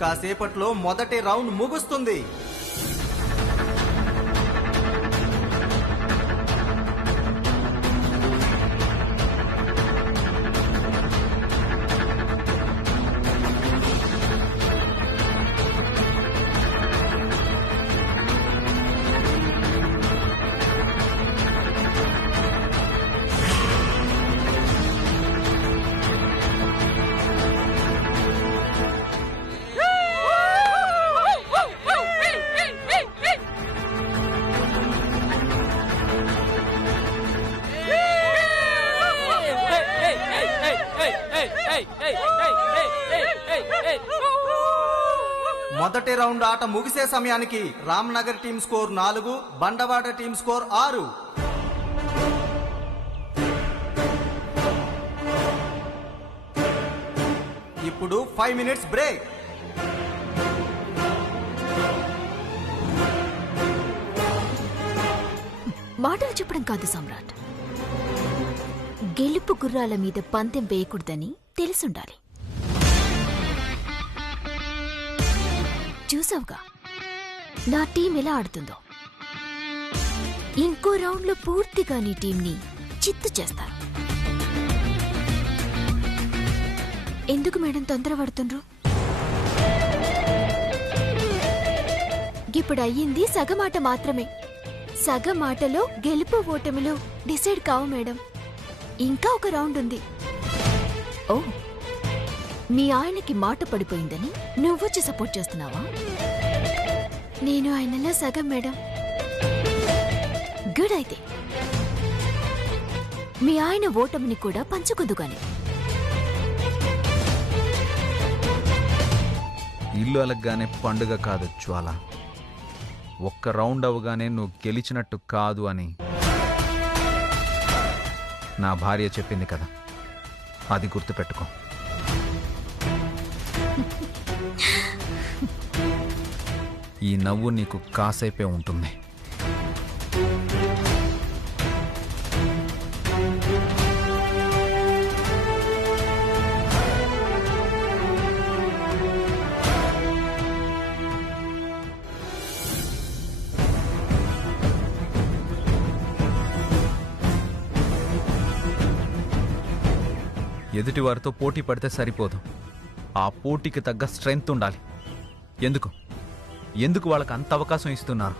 ఇంకాసేపట్లో మొదటి రౌండ్ ముగుస్తుంది. మొదటి రౌండ్ ఆట ముగిసే సమయానికి Ramnagar team score 4, Bandavada team score 6. ఇప్పుడు 5 minutes బ్రేక్. మాటలు చెప్పడం కాదు సమ్రాట్, గెలుపు గుర్రాల మీద పందెం వేయకూడదని తెలుసుండాలి. చూసావుగా నా టీం ఎలా ఆడుతుందో. ఇంకో రౌండ్లో పూర్తిగా నీ టీంని చిత్తు చేస్తారు. ఎందుకు మేడం తొందరపడుతుండ్రు? ఇప్పుడు అయ్యింది సగమాట మాత్రమే. సగమాటలో గెలుపు ఓటమిలు డిసైడ్ కావు మేడం. ఇంకా ఒక రౌండ్ ఉంది. ఓ, మీ ఆయనకి మాట పడిపోయిందని నువ్వొచ్చి సపోర్ట్ చేస్తున్నావా? నేను ఆయనలో సగం మేడం. గుడ్. అయితే మీ ఆయన ఓటమిని కూడా పంచుకుందుగాని. ఇల్లు అలగ్గానే పండుగ కాదు జ్వాల. ఒక్క రౌండ్ అవగానే నువ్వు గెలిచినట్టు కాదు అని నా భార్య చెప్పింది కదా, అది గుర్తుపెట్టుకో. ఈ నవ్వు నీకు కాసేపే ఉంటుంది. ఎదుటివారితో పోటీ పడితే సరిపోదు, ఆ పోటీకి తగ్గ స్ట్రెంగ్త్ ఉండాలి. ఎందుకు వాళ్ళకి అంత అవకాశం ఇస్తున్నారు?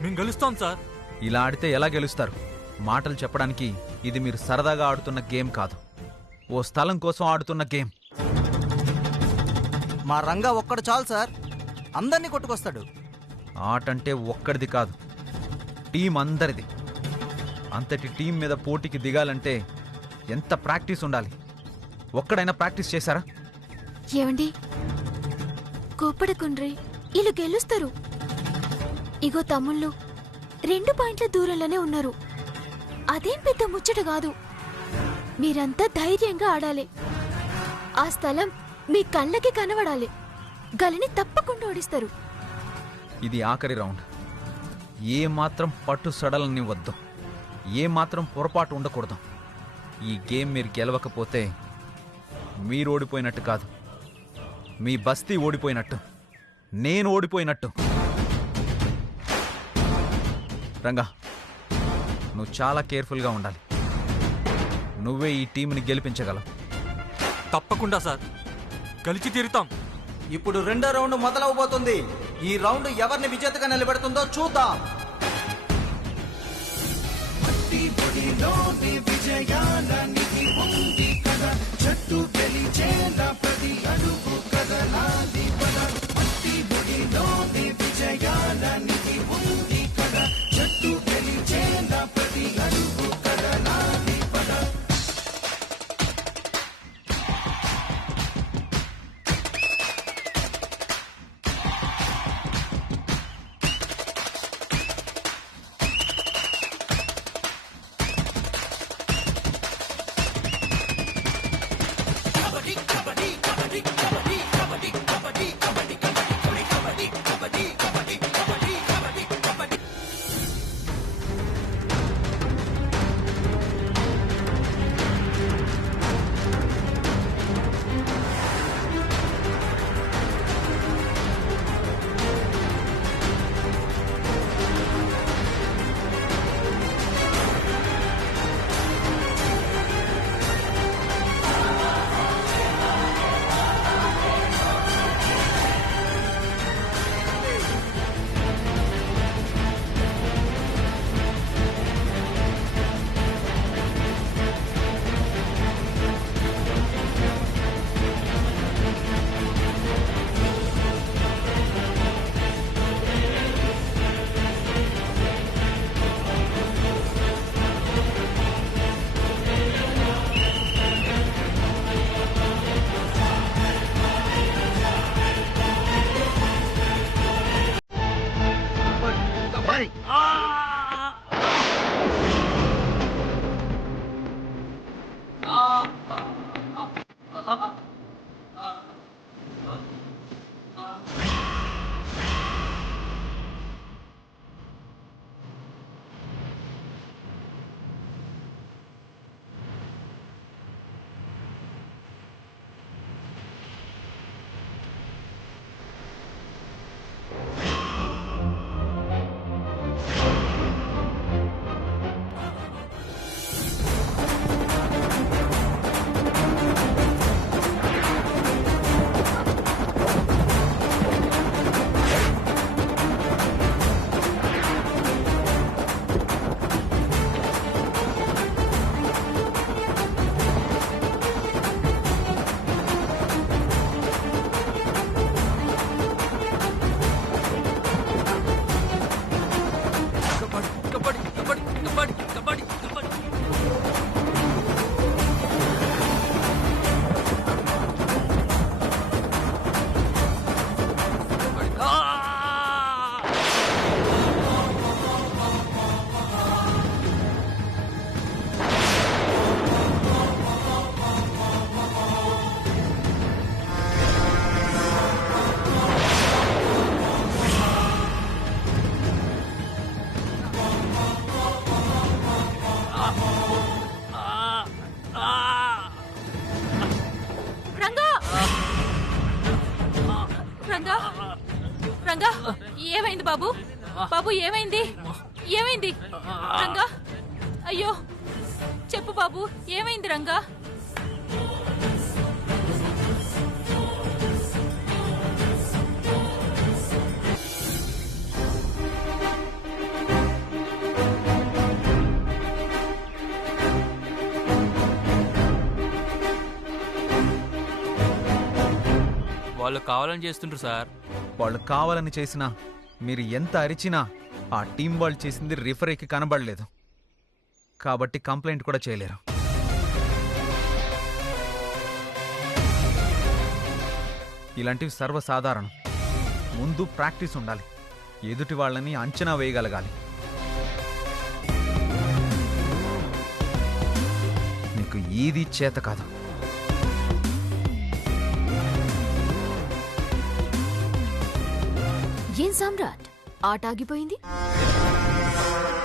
మేము గెలుస్తాం సార్. ఇలా ఆడితే ఎలా గెలుస్తారు? మాటలు చెప్పడానికి ఇది మీరు సరదాగా ఆడుతున్న గేమ్ కాదు, ఓ స్థలం కోసం ఆడుతున్న గేమ్. మా రంగా ఒక్కడు చాలు సార్, అందరినీ కొట్టుకొస్తాడు. ఆటంటే ఒక్కడిది కాదు, టీం అందరిది. అంతటి టీం మీద పోటీకి దిగాలంటే ఎంత ప్రాక్టీస్ ఉండాలి? ఒక్కడైనా ప్రాక్టీస్ చేశారా? ఏమండి, కోప్పడకుండ్రి, వీళ్ళు గెలుస్తారు. ఇగో తమ్ముళ్ళు 2 పాయింట్ల దూరంలోనే ఉన్నారు. అదేం పెద్ద ముచ్చట కాదు. మీరంతా ధైర్యంగా ఆడాలి. ఆ స్థలం మీ కళ్ళకి కనబడాలి. గలిని తప్పకుండా ఓడిస్తారు. ఇది ఆఖరి రౌండ్. ఏ మాత్రం పట్టు సడలనివ్వద్దు, ఏ మాత్రం పొరపాటు ఉండకూడదు. ఈ గేమ్ మీరు గెలవకపోతే మీరు ఓడిపోయినట్టు కాదు, మీ బస్తీ ఓడిపోయినట్టు, నేను ఓడిపోయినట్టు. రంగా, నువ్వు చాలా కేర్ఫుల్గా ఉండాలి. నువ్వే ఈ టీంని గెలిపించగలవు. తప్పకుండా సార్, గెలిచి తీరుతాం. ఇప్పుడు 2వ రౌండ్ మొదలవబోతుంది. ఈ రౌండ్ ఎవరిని విజేతగా నిలబెడుతుందో చూద్దాం. రంగా ఏమైంది బాబు? బాబు ఏమైంది? ఏమైంది రంగా? అయ్యో చెప్పు బాబు, ఏమైంది రంగా? వాళ్ళు కావాలని చేస్తుంటారు సార్. వాళ్ళు కావాలని చేసినా మీరు ఎంత అరిచినా ఆ టీం వాళ్ళు చేసింది రిఫరీకి కనబడలేదు, కాబట్టి కంప్లైంట్ కూడా చేయలేరు. ఇలాంటివి సర్వసాధారణం. ముందు ప్రాక్టీస్ ఉండాలి, ఎదుటి వాళ్ళని అంచనా వేయగలగాలి. నీకు ఏది చేత కాదు. ఏం సామ్రాట్, ఆట ఆగిపోయింది?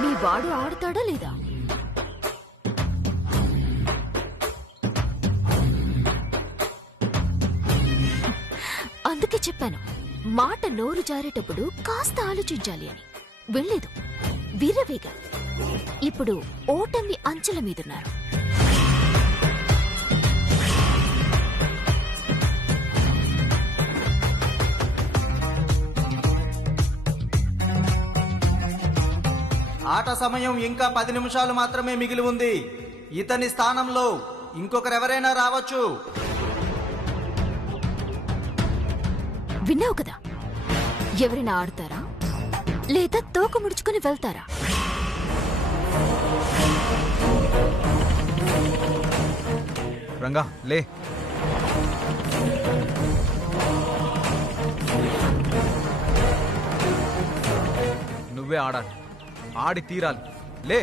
మీ వాడు ఆడతాడా లేదా? అందుకే చెప్పాను, మాట నోరు జారేటప్పుడు కాస్త ఆలోచించాలి అని. వెళ్ళలేదు, వీరవేగా. ఇప్పుడు ఓటమి అంచెల మీదున్నారు. ఆట సమయం ఇంకా 10 నిమిషాలు మాత్రమే మిగిలి ఉంది. ఇతని స్థానంలో ఇంకొకరెవరైనా రావచ్చు. విన్నావు కదా, ఎవరైనా ఆడతారా లేదా తోక ముడుచుకుని వెళ్తారా? రంగా లే. నువ్వే ఆడాలి, ఆడి తీరాలి. లే.